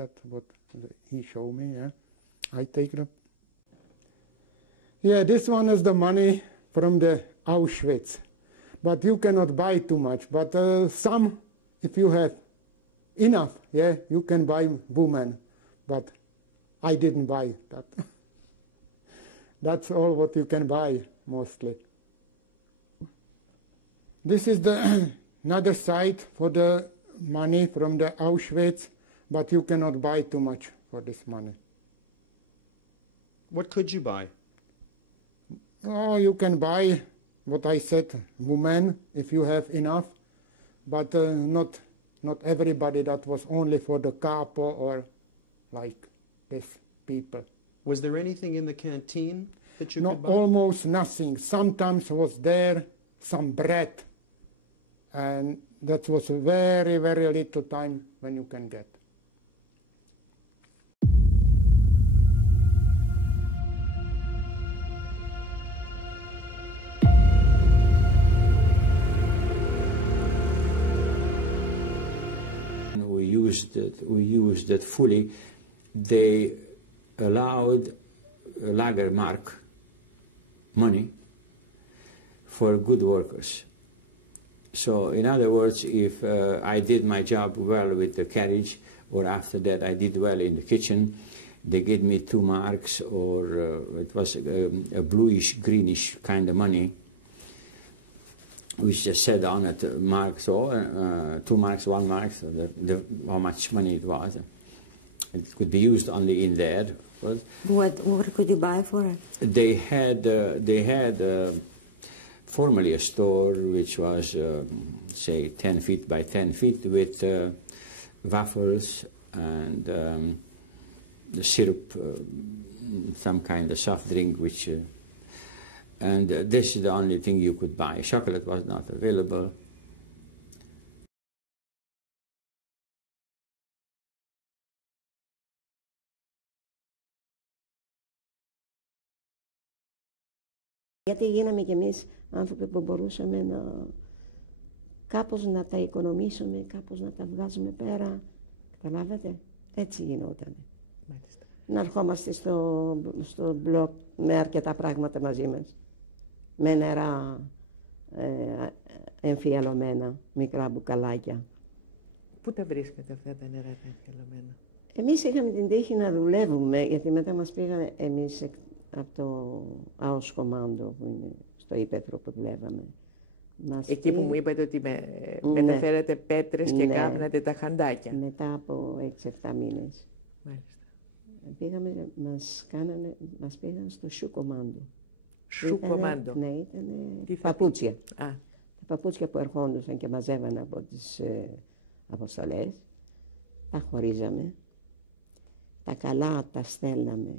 that's what he showed me. Yeah, I take them. Yeah, this one is the money from the Auschwitz, but you cannot buy too much. But some, if you have enough, yeah, you can buy women. But I didn't buy that. That's all what you can buy mostly. This is the another site for the money from the Auschwitz, but you cannot buy too much for this money. What could you buy? Oh, you can buy what I said, women, if you have enough, but not everybody. That was only for the capo or like this people. Was there anything in the canteen that you No, could buy? almost nothing. Sometimes was there some bread, and that was very, very little time when you can get. We used it fully. They allowed Lagermark money for good workers. So in other words, if I did my job well with the carriage, or after that I did well in the kitchen, they gave me 2 marks, or it was a bluish, greenish kind of money, which just said on it marks, or 2 marks, 1 mark, so how much money it was. It could be used only in there. What could you buy for it? They had formerly a store which was, say, 10 feet by 10 feet with waffles and the syrup, some kind of soft drink, which, and this is the only thing you could buy. Chocolate was not available. Γιατί γίναμε κι εμείς άνθρωποι που μπορούσαμε κάπως να τα οικονομήσουμε, κάπως να τα βγάζουμε πέρα. Καταλάβατε, έτσι γινόταν. Μάλιστα. Να ερχόμαστε στο μπλοκ με αρκετά πράγματα μαζί μας. Με νερά εμφιαλωμένα, μικρά μπουκαλάκια. Πού τα βρίσκατε αυτά τα νερά τα εμφιαλωμένα? Εμείς είχαμε την τύχη να δουλεύουμε, γιατί μετά μας πήγαν εμείς από το Auschwitz που είναι στο Ήπεθρο που δουλεύαμε. Εκεί που μου είπατε ότι μεταφέρατε πέτρες και κάπνατε τα χαντάκια. Μετά από 6-7 μήνες. Μάλιστα. Πήγαμε, μας πήγαν στο Σουκομάντο. Σουκομάντο. Ναι, ήταν παπούτσια. Τα παπούτσια που ερχόντουσαν και μαζεύανε από τις αποστολές. Τα χωρίζαμε. Τα καλά τα στέλναμε.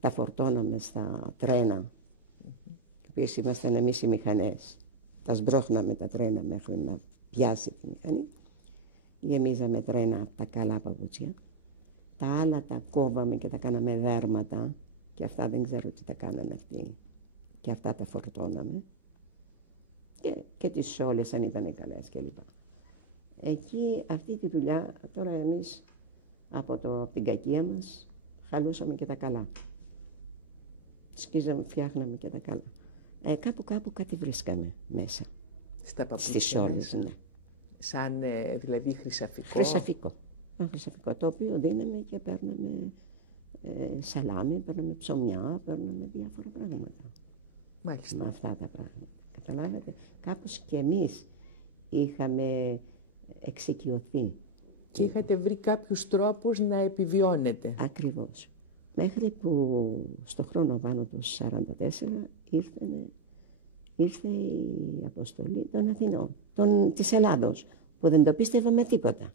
Τα φορτώναμε στα τρένα, οι οποίες ήμασταν εμείς οι μηχανές. Τα σμπρώχναμε τα τρένα μέχρι να πιάσει τη μηχανή. Γεμίζαμε τρένα από τα καλά παπούτσια. Τα άλλα τα κόβαμε και τα κάναμε δέρματα, και αυτά δεν ξέρω τι τα κάνανε αυτοί. Και αυτά τα φορτώναμε. Και τις σόλες αν ήταν καλές κλπ. Εκεί αυτή τη δουλειά, τώρα εμείς από την κακία μας χαλούσαμε και τα καλά. Σκίζαμε, φτιάχναμε και τα καλά. Κάπου κάτι βρίσκαμε μέσα. Στα παπούτσια. Στις σόλες, ναι. Σαν δηλαδή χρυσαφικό. Χρυσαφικό. Χρυσαφικό, το οποίο δίναμε και παίρναμε σαλάμι, παίρναμε ψωμιά, παίρναμε διάφορα πράγματα. Μάλιστα. Με αυτά τα πράγματα. Καταλάβατε, κάπως και εμείς είχαμε εξοικειωθεί. Και είχατε βρει κάποιους τρόπους να επιβιώνετε. Ακριβώς. Μέχρι που στο χρόνο πάνω του 44 ήρθε η αποστολή των Αθηνών, της Ελλάδος, που δεν το πίστευα με τίποτα.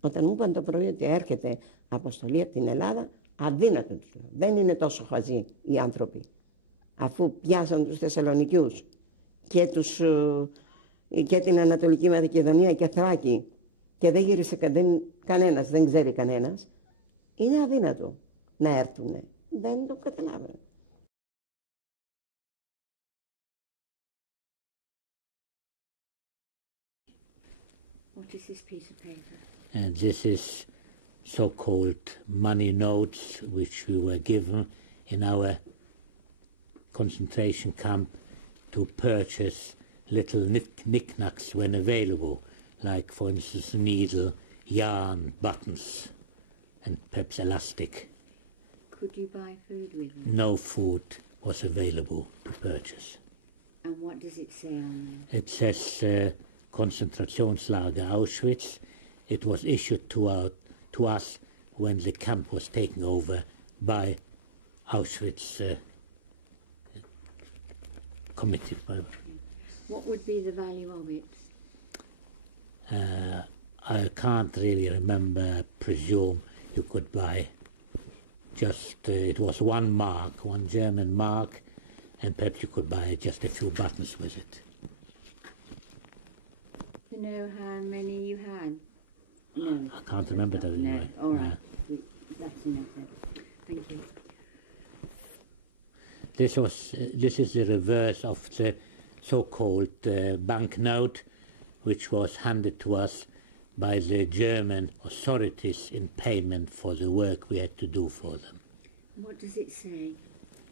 Όταν μου είπαν το πρωί ότι έρχεται αποστολή από την Ελλάδα, αδύνατο τους λέω. Δεν είναι τόσο χαζοί οι άνθρωποι. Αφού πιάσαν τους Θεσσαλονικιούς και την Ανατολική Μακεδονία και Θράκη και δεν γύρισε κανένας, δεν ξέρει κανένας, είναι αδύνατο να έρθουνε. Δεν το καταλάβαινε. What is this piece of paper? And this is so-called money notes which we were given in our concentration camp to purchase little knickknacks when available, like for instance needle, yarn, buttons and perhaps elastic. Could you buy food with them? No food was available to purchase. And what does it say on there? It says Konzentrationslager Auschwitz. It was issued to us when the camp was taken over by Auschwitz committee. What would be the value of it? I can't really remember. I presume you could buy just, it was 1 mark, 1 German mark, and perhaps you could buy just a few buttons with it. To know how many you had? No. I can't remember that anyway. No. All right. That's enough then. Thank you. This is the reverse of the so-called banknote, which was handed to us by the German authorities in payment for the work we had to do for them. What does it say?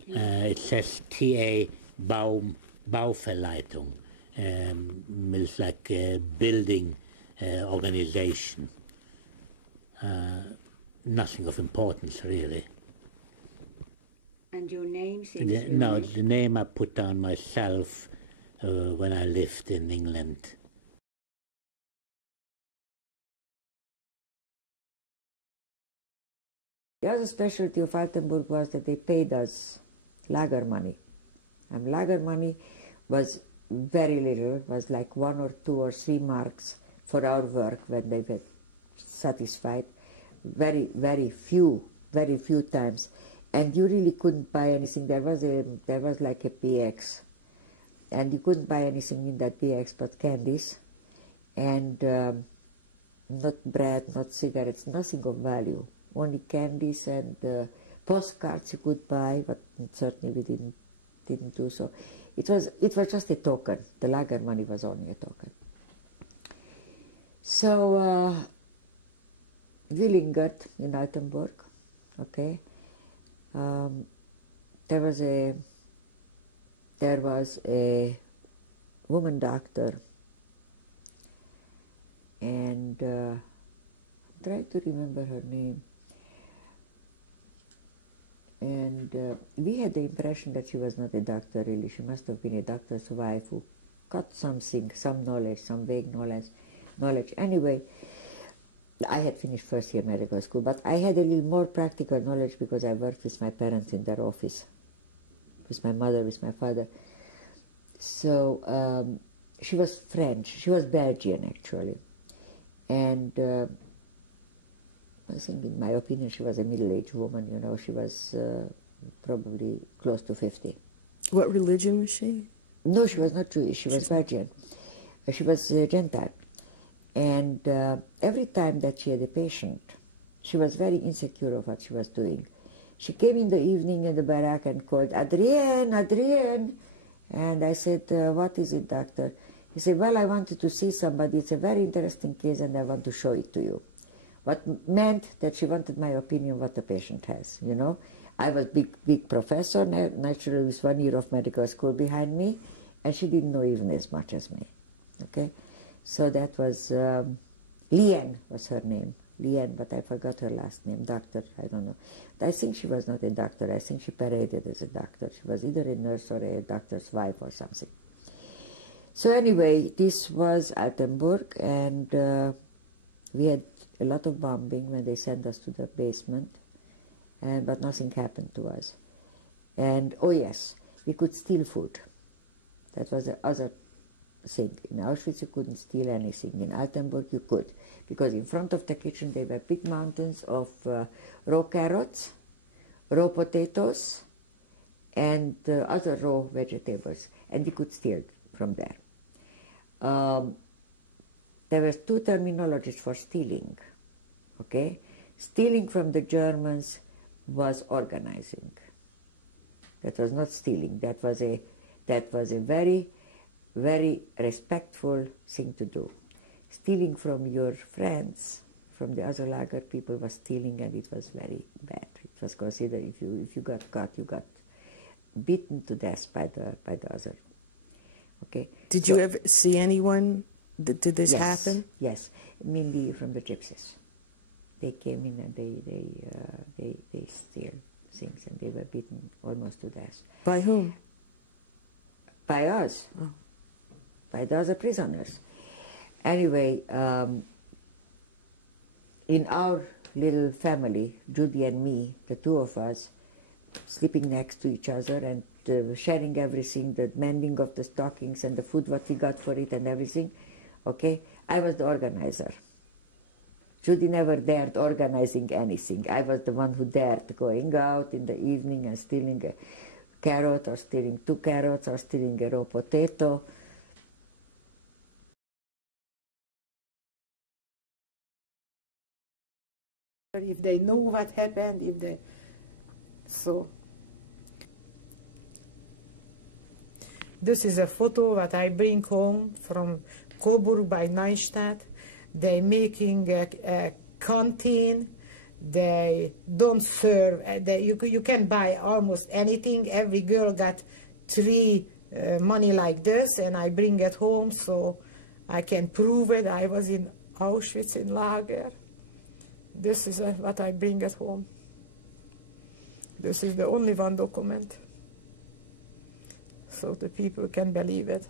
It says TA Bauverleitung. It's like a building organization. Nothing of importance, really. And your name seems to No, the name I put down myself when I lived in England. The other specialty of Altenburg was that they paid us lager money. And lager money was very little, was like 1 or 2 or 3 marks for our work when they were satisfied. Very few times. And you really couldn't buy anything. There was like a PX. And you couldn't buy anything in that PX but candies. And not bread, not cigarettes, nothing of value. Only candies and postcards you could buy, but certainly we didn't do so. It was just a token. The lager money was only a token. So we lingered in Altenburg. Okay, there was a woman doctor, and I'm trying to remember her name. And we had the impression that she was not a doctor, really. She must have been a doctor's wife who got something, some knowledge, some vague knowledge. Anyway, I had finished first year medical school, but I had a little more practical knowledge because I worked with my parents in their office, with my mother, with my father. So she was French. She was Belgian, actually. And I think, in my opinion, she was a middle-aged woman, you know. She was probably close to 50. What religion was she? No, she was not Jewish. She was Belgian. She was Gentile. And every time that she had a patient, she was very insecure of what she was doing. She came in the evening in the barrack and called, "Adrienne, Adrienne." And I said, "What is it, doctor?" He said, "Well, I wanted to see somebody. It's a very interesting case and I want to show it to you." What meant that she wanted my opinion what the patient has, you know. I was big professor, naturally with 1 year of medical school behind me, and she didn't know even as much as me, okay. So that was, Liane was her name, Liane, but I forgot her last name, doctor, I don't know. I think she was not a doctor, I think she paraded as a doctor. She was either a nurse or a doctor's wife or something. So anyway, this was Altenburg, and we had a lot of bombing when they sent us to the basement, but nothing happened to us. And, oh yes, we could steal food. That was the other thing. In Auschwitz you couldn't steal anything. In Altenburg you could, because in front of the kitchen there were big mountains of raw carrots, raw potatoes, and other raw vegetables, and we could steal from there. There were 2 terminologies for stealing, okay? Stealing from the Germans was organizing. That was not stealing. That was a very, very respectful thing to do. Stealing from your friends, from the other lager, people were stealing, and it was very bad. It was considered if you got caught, you got beaten to death by the other. Okay. Did you ever see anyone? Did this happen? Yes, mainly from the gypsies. They came in and they steal things, and they were beaten almost to death. By whom? By us. Oh. By the other prisoners. Anyway, in our little family, Judy and me, the two of us, sleeping next to each other and sharing everything, the mending of the stockings and the food, what we got for it and everything, okay? I was the organizer. Judy never dared organizing anything. I was the one who dared going out in the evening and stealing a carrot or stealing 2 carrots or stealing a raw potato. If they know what happened, if they... So... This is a photo that I bring home from Coburg by Neustadt. They making a canteen. They don't serve. You can buy almost anything. Every girl got 3 money like this, and I bring it home so I can prove it. I was in Auschwitz in lager. This is what I bring at home. This is the only one document, so the people can believe it.